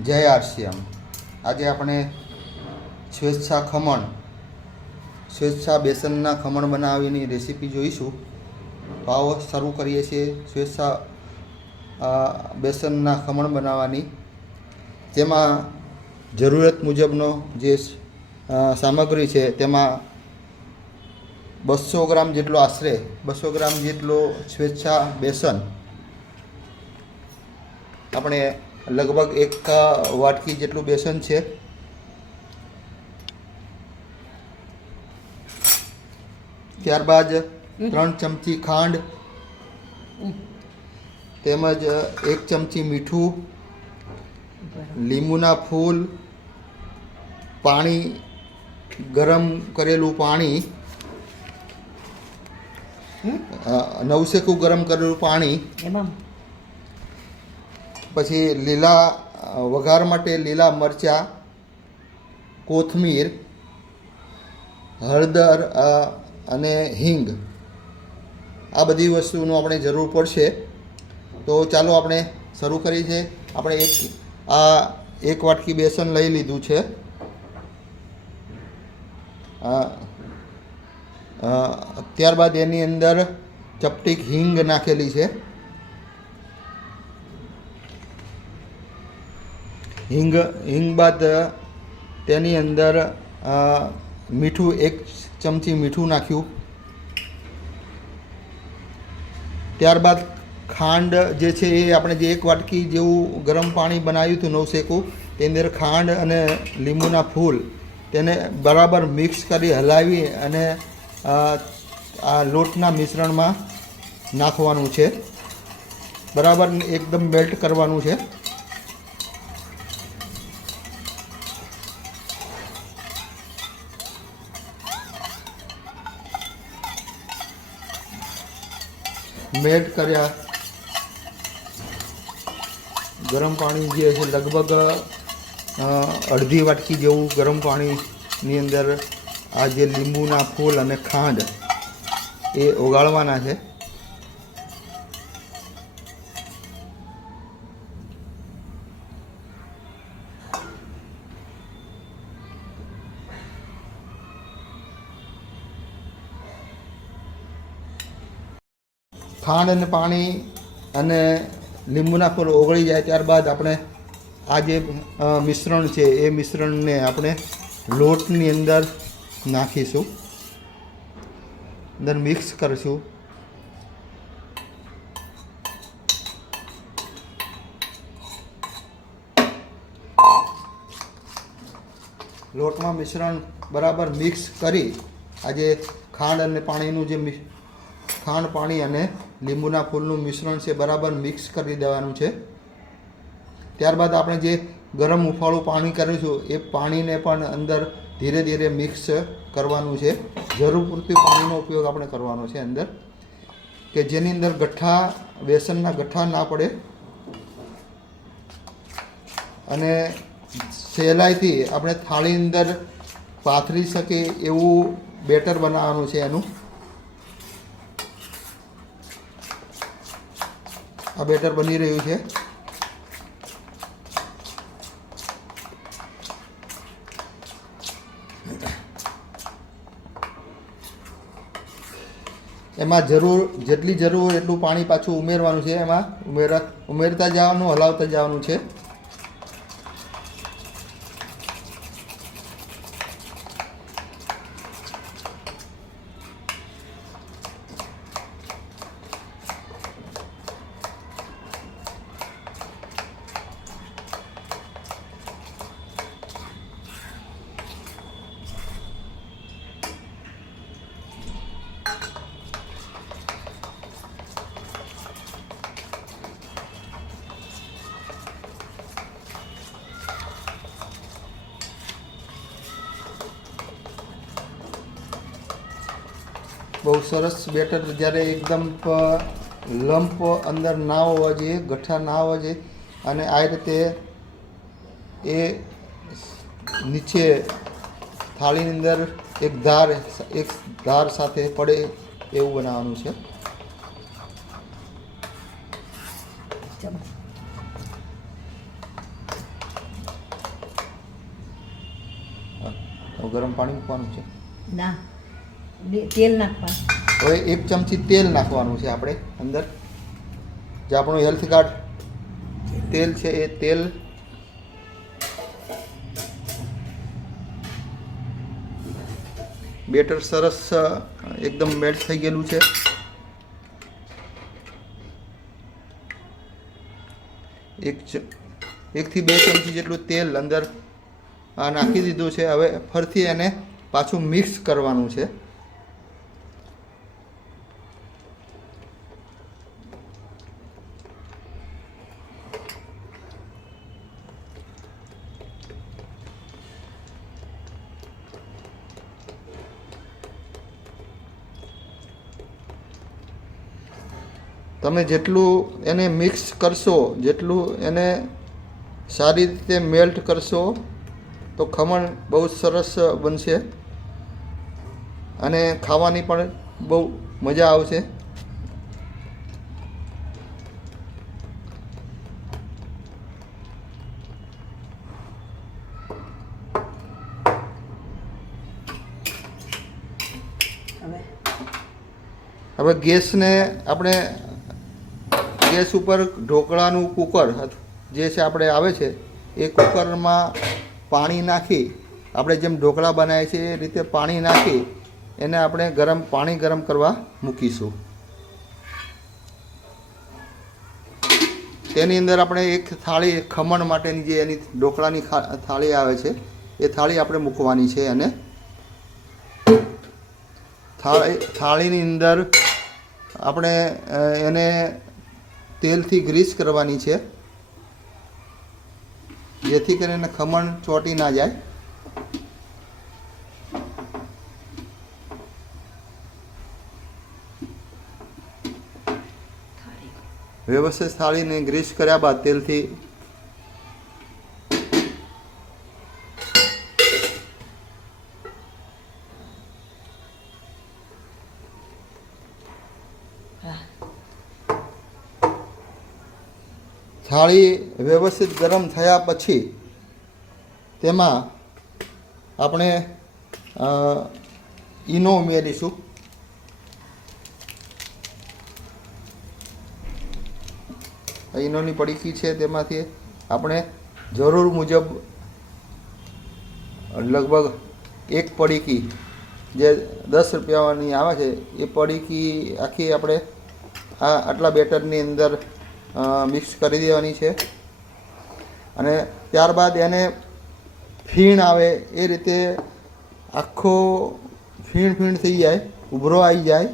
જય આરસીએમ। આજે આપણે સ્વેચ્છા બેસનના ખમણ બનાવીની રેસીપી જોઈશું। તો આવો શરૂ કરીએ છીએ સ્વેચ્છા બેસનના ખમણ બનાવવાની। તેમાં જરૂરત મુજબનો જે સામગ્રી છે તેમાં 200 ગ્રામ જેટલો આશરે 200 ગ્રામ જેટલો સ્વેચ્છા બેસન આપણે લગભગ 1 વાટકી જેટલું બેસન છે। ત્યારબાદ 3 ચમચી ખાંડ તેમજ 1 ચમચી મીઠું, લીંબુના ફૂલ, પાણી, ગરમ કરેલું પાણી, નવશેકું ગરમ કરેલું પાણી, પછી લીલા વઘાર માટે લીલા મરચાં, કોથમીર, હળદર અને હિંગ, આ બધી વસ્તુનો આપણે જરૂર પડશે। તો ચાલો આપણે શરૂ કરીએ છીએ। આપણે એક વાટકી બેસન લઈ લીધું છે। ત્યારબાદ એની અંદર ચપટીક હિંગ નાખેલી છે। હિંગ બાદ તેની અંદર મીઠું 1 ચમચી મીઠું નાખ્યું। ત્યારબાદ ખાંડ જે છે એ આપણે જે 1 વાટકી જેવું ગરમ પાણી બનાવ્યું હતું નવશેકું, તેની અંદર ખાંડ અને લીંબુના ફૂલ તેને બરાબર મિક્સ કરી હલાવી અને આ લોટના મિશ્રણમાં નાખવાનું છે। બરાબર એકદમ મેલ્ટ કરવાનું છે। મેલ્ટ કર્યા ગરમ પાણી જે છે લગભગ અડધી વાટકી જેવું ગરમ પાણીની અંદર આ જે લીંબુના ફૂલ અને ખાંડ એ ઓગાળવાના છે। ખાંડ અને પાણી અને લીંબુના ફૂલ ઓગળી જાય ત્યારબાદ આપણે આ જે મિશ્રણ છે એ મિશ્રણને આપણે લોટની અંદર નાખીશું, અંદર મિક્સ કરીશું। લોટમાં મિશ્રણ બરાબર મિક્સ કરી આજે ખાંડ અને પાણીનું જે ખાંડ પાણી અને લીંબુના ફૂલનું મિશ્રણ છે બરાબર મિક્સ કરી દેવાનું છે। ત્યારબાદ આપણે જે ગરમ ઉફાળું પાણી કરીશું એ પાણીને પણ અંદર ધીરે ધીરે મિક્સ કરવાનું છે। જરૂર પૂરતી પાણીનો ઉપયોગ આપણે કરવાનો છે અંદર, કે જેની અંદર બેસનના ગઠ્ઠા ના પડે અને સહેલાઈથી આપણે થાળી અંદર પાથરી શકે એવું બેટર બનાવવાનું છે એનું। આ બેટર બની રહ્યું છે। એમાં જેટલી જરૂર એટલું પાણી પાછું ઉમેરવાનું છે। એમાં ઉમેરતા જવાનું, હલાવતા જવાનું છે। બહુ સરસ બેટર, જ્યારે એકદમ લંપ અંદર ના હોવા જોઈએ, ગઠ્ઠા ના હોવા જોઈએ, અને આ રીતે એ નીચે થાળીની અંદર એક ધાર સાથે પડે એવું બનાવવાનું છે। ગરમ પાણી મૂકવાનું છે. ના, તેલ નાખવા. હવે 1 ચમચી તેલ નાખવાનું છે આપણે અંદર. જે આપણું હેલ્થ ગાર્ડ તેલ છે એ તેલ બેટર સરસ એકદમ મેલ્ટ થઈ ગયેલું છે. એક થી 2 ચમચી જેટલું તેલ અંદર નાખી દીધું છે. હવે ફરીથી એને પાછું મિક્સ કરવાનું છે. તમે જેટલું એને મિક્સ કરશો, જેટલું એને સારી રીતે મેલ્ટ કરશો તો ખમણ બહુ સરસ બનશે અને ખાવાની પણ બહુ મજા આવશે. હવે ગેસને આપણે ગેસ ઉપર ઢોકળાનું કુકર જે છે આપણે આવે છે એ કુકરમાં પાણી નાખી આપણે જેમ ઢોકળા બનાવીએ છીએ એ રીતે પાણી નાખી એને આપણે પાણી ગરમ કરવા મૂકીશું. તેની અંદર આપણે એક થાળી ખમણ માટેની જે એની ઢોકળાની થાળી આવે છે એ થાળી આપણે મૂકવાની છે. અને થાળીની અંદર આપણે એને તેલથી ગ્રીસ કરવાની છે જેથી કરીને ખમણ ચોંટી ના જાય. વ્યવસ્થિત થાળીને ગ્રીસ કર્યા બાદ તેલથી થાળી વ્યવસ્થિત ગરમ થયા પછી તેમાં આપણે ઈનો ઉમેરીશું. ઈનોની પડીકી છે તેમાંથી આપણે જરૂર મુજબ લગભગ 1 પડીકી જે 10 રૂપિયાની આવે છે એ પડીકી આખી આપણે આટલા બેટરની અંદર મિક્સ કરી દેવાની છે. અને ત્યારબાદ એને ફીણ આવે એ રીતે આખો ફીણ થઈ જાય, ઉભરો આવી જાય,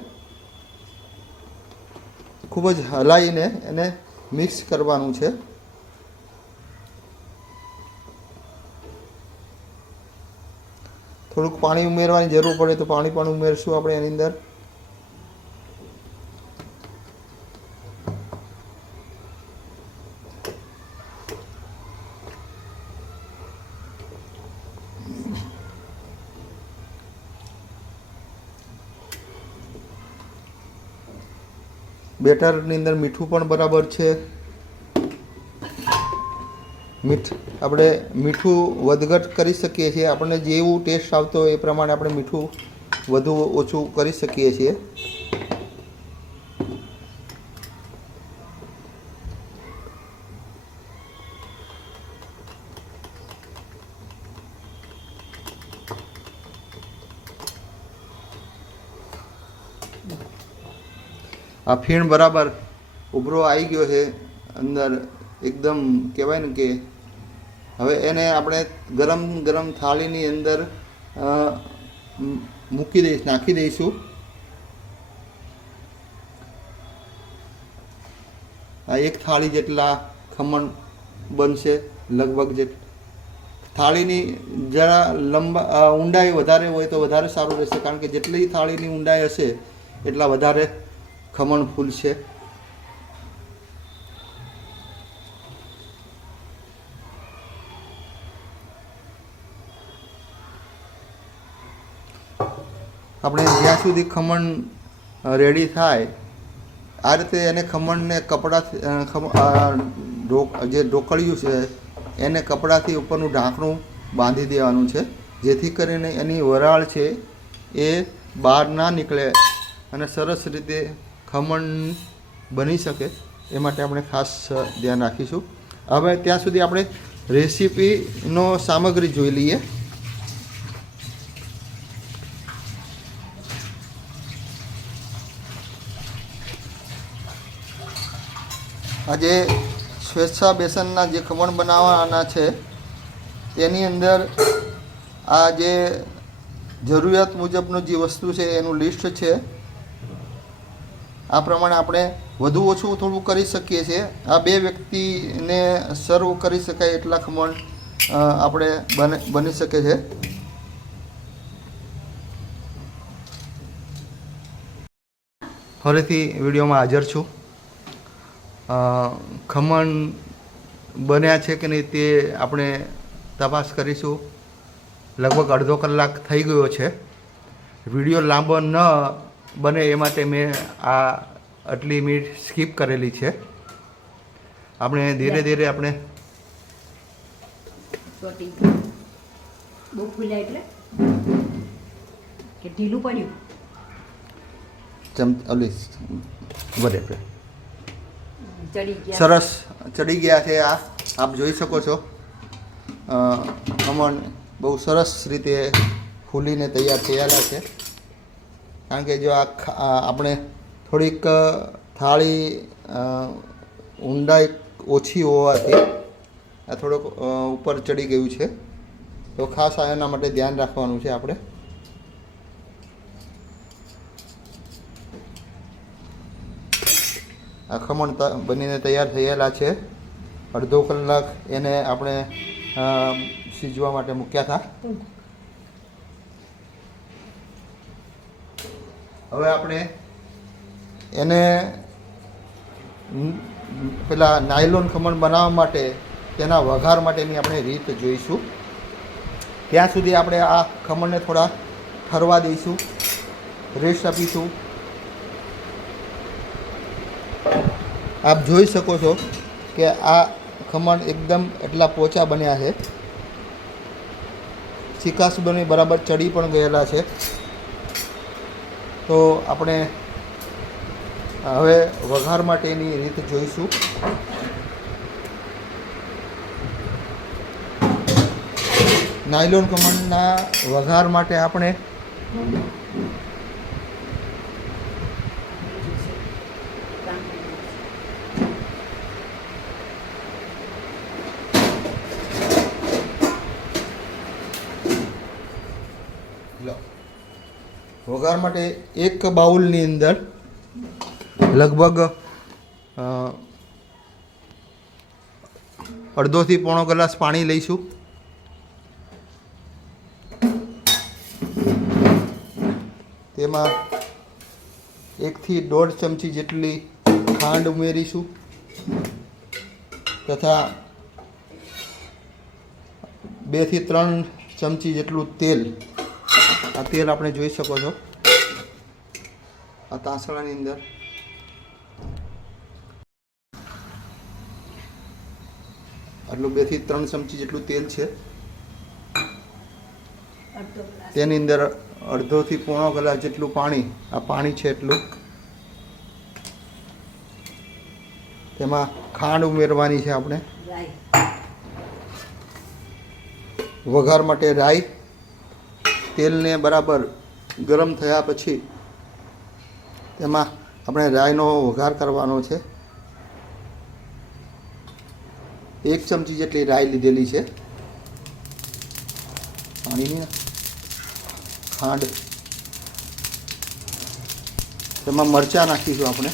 ખૂબ જ હલાવીને એને મિક્સ કરવાનું છે. થોડુંક પાણી ઉમેરવાની જરૂર પડે તો પાણી પણ ઉમેરશું આપણે એની અંદર. બેટરની અંદર મીઠું પણ બરાબર છે. આપણે મીઠું વધઘટ કરી શકીએ છીએ. આપણને જેવું ટેસ્ટ આવતો હોય એ પ્રમાણે આપણે મીઠું વધુ ઓછું કરી શકીએ છીએ. આ ફીણ બરાબર ઉભરો આવી ગયો છે અંદર, એકદમ કહેવાય ને કે હવે એને આપણે ગરમ થાળીની અંદર નાખી દઈશું. આ 1 થાળી જેટલા ખમણ બનશે લગભગ. જે થાળીની જરા ઊંડાઈ વધારે હોય તો વધારે સારું રહેશે, કારણ કે જેટલી થાળીની ઊંડાઈ હશે એટલા વધારે ખમણ ફૂલશે. આપણે જ્યાં સુધી ખમણ રેડી થાય આ રીતે એને ખમણને કપડાથી જે ઢોકળિયું છે એને કપડાથી ઉપરનું ઢાંકણું બાંધી દેવાનું છે. જેથી કરીને એની વરાળ છે એ બહાર ના નીકળે અને સરસ રીતે ખમણ બની શકે એ માટે આપણે ખાસ ધ્યાન રાખીશું. હવે ત્યાં સુધી આપણે રેસીપીનો સામગ્રી જોઈ લઈએ. આજે સ્વેચ્છા બેસનના જે ખમણ બનાવવાના છે તેની અંદર આ જે જરૂરિયાત મુજબનું જે વસ્તુ છે એનું લિસ્ટ છે. આ પ્રમાણે આપણે વધુ ઓછું થોડું કરી શકીએ છીએ. આ 2 વ્યક્તિને સર્વ કરી શકાય એટલા ખમણ આપણે બની શકે છે. ફરીથી વિડીયોમાં હાજર છું. ખમણ બન્યા છે કે નહીં તે આપણે તપાસ કરીશું. લગભગ અડધો કલાક થઈ ગયો છે. વિડીયો લાંબો ન બને એ માટે મેં આ આટલી મિનિટ સ્કીપ કરેલી છે. આપણે ધીરે ધીરે આપણે ચોટી બહુ ફૂલ્યા એટલે કે ઢીલું પડ્યું ઓલી વધે ચડી ગયા સરસ ચડી ગયા છે. આ આપ જોઈ શકો છો ખમણ બહુ સરસ રીતે ફૂલીને તૈયાર થયેલા છે. કારણ કે જો આપણે થોડીક થાળી ઊંડાઈ ઓછી હોવાથી આ થોડોક ઉપર ચડી ગયું છે. તો ખાસ એના માટે ધ્યાન રાખવાનું છે આપણે. આ ખમણ બનીને તૈયાર થયેલા છે. અડધો કલાક એને આપણે સીજવા માટે મૂક્યા હતા. હવે આપણે એને પેલા નાયલોન ખમણ બનાવવા માટે તેના વઘાર માટેની આપણે રીત જોઈશું. ત્યાં સુધી આપણે આ ખમણને થોડા ઠરવા દઈશું, રેસ્ટ આપીશું. આપ જોઈ શકો છો કે આ ખમણ એકદમ એટલા પોચા બન્યા છે. ચીકાશ બની બરાબર ચડી પણ ગયેલા છે. તો આપણે હવે વઘાર માટેની રીત જોઈશું. નાયલોન ખમણના વઘાર માટે આપણે વઘાર માટે એક બાઉલની અંદર લગભગ અડધોથી પોણો ગ્લાસ પાણી લઈશું. તેમાં 1 થી 1.5 ચમચી જેટલી ખાંડ ઉમેરીશું તથા 2 થી 3 ચમચી જેટલું તેલ. આ તેલ આપણે જોઈ શકો છો આ તાંસળાની અંદર. આટલું 2 થી 3 ચમચી જેટલું તેલ છે. તેની અંદર અડધો થી પોણો ગ્લાસ જેટલું પાણી, આ પાણી છે એટલું. તેમાં ખાંડ ઉમેરવાની છે આપણે. વઘાર માટે રાઈ. તેલને બરાબર ગરમ થયા પછી તેમાં આપણે રાઈનો વઘાર કરવાનો છે. 1 ચમચી જેટલી રાઈ લીધેલી છે. પાણીની ખાંડ. તેમાં મરચાં નાખીશું આપણે.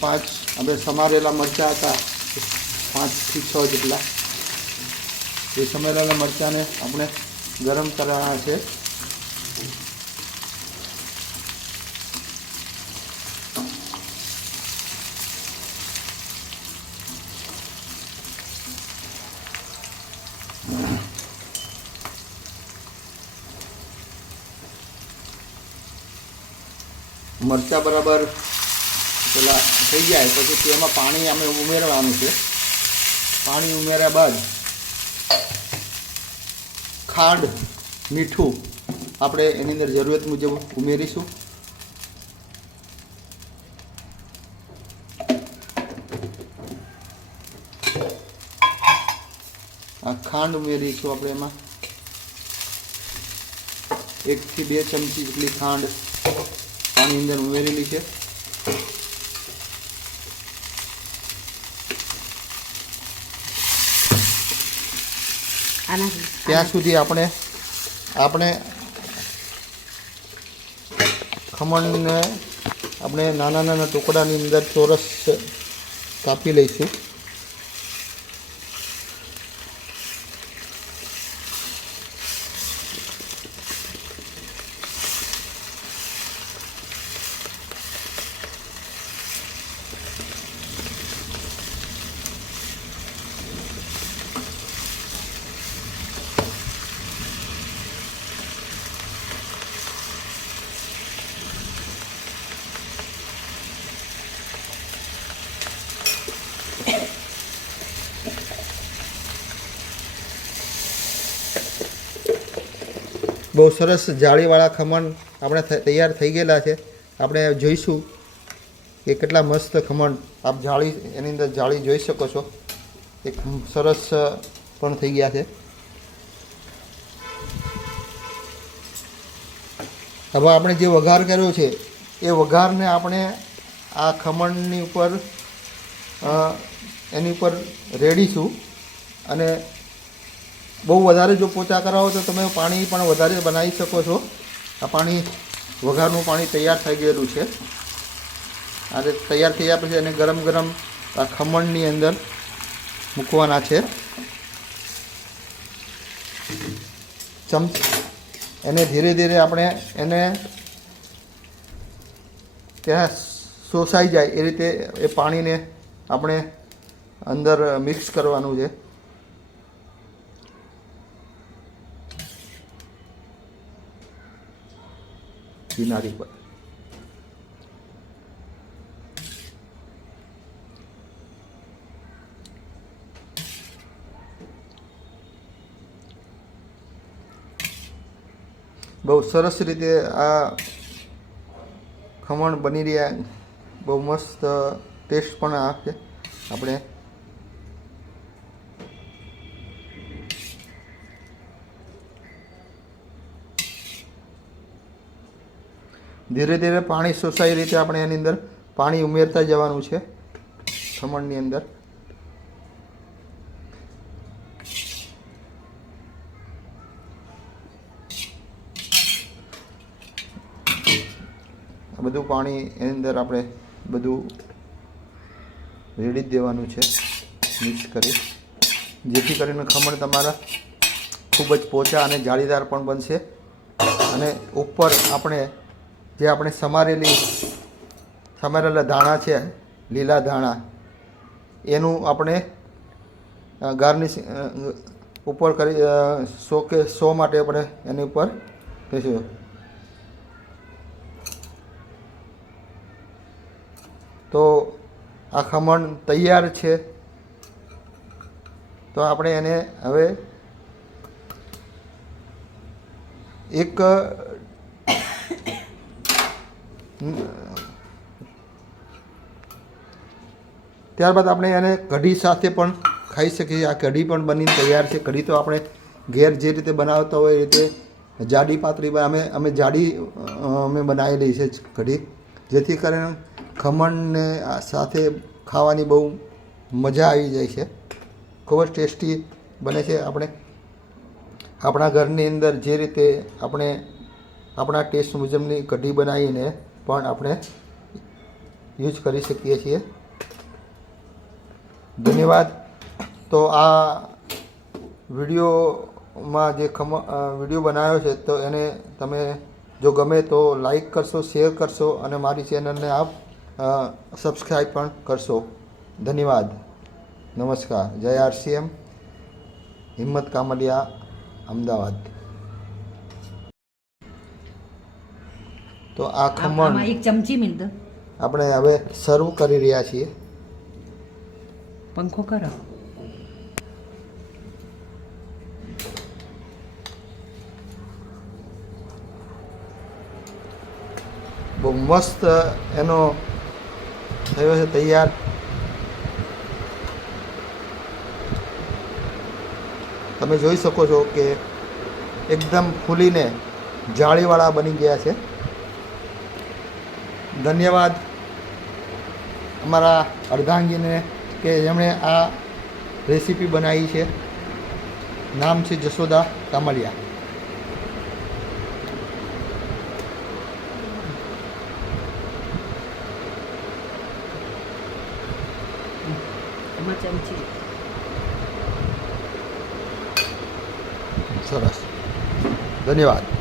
5 આપણે સમારેલા મરચાં હતા 5 થી 6 જેટલા. એ સમારેલા મરચાંને આપણે ગરમ કરવાના છે. મરચાં બરાબર પેલા થઈ જાય પછી તેમાં પાણી અમે ઉમેરવાનું છે. પાણી ઉમેર્યા બાદ ખાંડ, મીઠું આપણે એની અંદર જરૂરત મુજબ ઉમેરીશું. આ ખાંડ ઉમેરીશું આપણે એમાં 1 થી 2 ચમચી જેટલી ખાંડ પાણી અંદર ઉમેરેલી છે. ત્યાં સુધી આપણે ખમણને આપણે નાના નાના ટુકડાની અંદર ચોરસ કાપી લઈશું. બહુ સરસ જાળીવાળા ખમણ આપણે તૈયાર થઈ ગયેલા છે. આપણે જોઈશું કે કેટલા મસ્ત ખમણ આપ જાળી એની અંદર જાળી જોઈ શકો છો. એક સરસ પણ થઈ ગયા છે. હવે આપણે જે વઘાર કર્યો છે એ વઘારને આપણે આ ખમણની ઉપર એની ઉપર રેડીશું. અને બહુ વધારે જો પોચા કરાવો તો તમે પાણી પણ વધારે બનાવી શકો છો. આ પાણી વઘારનું પાણી તૈયાર થઈ ગયેલું છે. આ તૈયાર થયા પછી એને ગરમ ગરમ આ ખમણની અંદર મૂકવાના છે. એને ધીરે ધીરે આપણે એને ત્યાં શોષાઈ જાય એ રીતે એ પાણીને આપણે અંદર મિક્સ કરવાનું છે. કિનારી પર બહુ સરસ રીતે આ ખમણ બની રહ્યા. બહુ મસ્ત ટેસ્ટ પણ આવે. આપણે ધીરે ધીરે પાણી શોષાય રીતે આપણે એની અંદર પાણી ઉમેરતા જવાનું છે ખમણની અંદર. આ બધું પાણી એની અંદર આપણે બધું રેડી જ દેવાનું છે મિક્સ કરી, જેથી કરીને ખમણ તમારા ખૂબ જ પોચા અને જાળીદાર પણ બનશે. અને ઉપર જે આપણે સમારેલા ધાણા છે, લીલા ધાણા, એનું આપણે ગાર્નિશ ઉપર કરી શો માટે આપણે એની ઉપર કહીશું. તો આ ખમણ તૈયાર છે. તો આપણે એને હવે એક ત્યારબાદ આપણે એને કઢી સાથે પણ ખાઈ શકીએ. આ કઢી પણ બનીને તૈયાર છે. કઢી તો આપણે ઘેર જે રીતે બનાવતા હોય એ રીતે જાડી પાતળી અમે જાડી અમે બનાવેલી છે કઢી, જેથી કરીને ખમણને સાથે ખાવાની બહુ મજા આવી જાય છે. ખૂબ જ ટેસ્ટી બને છે. આપણે આપણા ઘરની અંદર જે રીતે આપણે આપણા ટેસ્ટ મુજબની કઢી બનાવીને પણ આપણે યુઝ કરી શકીએ છીએ. ધન્યવાદ. તો આ વિડીયોમાં જે વિડીયો બનાવ્યો છે તો એને તમે જો ગમે તો લાઈક કરશો, શેર કરશો અને મારી ચેનલને આપ સબસ્ક્રાઈબ પણ કરશો. ધન્યવાદ. નમસ્કાર. જય RCM, હિંમત કામડિયા, અમદાવાદ. તો આ ખમણ એક ચમચી મિલ દો. આપણે હવે સર્વ કરી રહ્યા છીએ. પંખો કરો. મસ્ત એનો થયો છે તૈયાર. તમે જોઈ શકો છો કે એકદમ ફૂલીને જાળીવાળા બની ગયા છે. ધન્યવાદ અમારા અર્ધાંગીને કે જેમણે આ રેસીપી બનાવી છે. નામ છે જશોદા કામલિયા. એમાં ચમચી સરસ. ધન્યવાદ.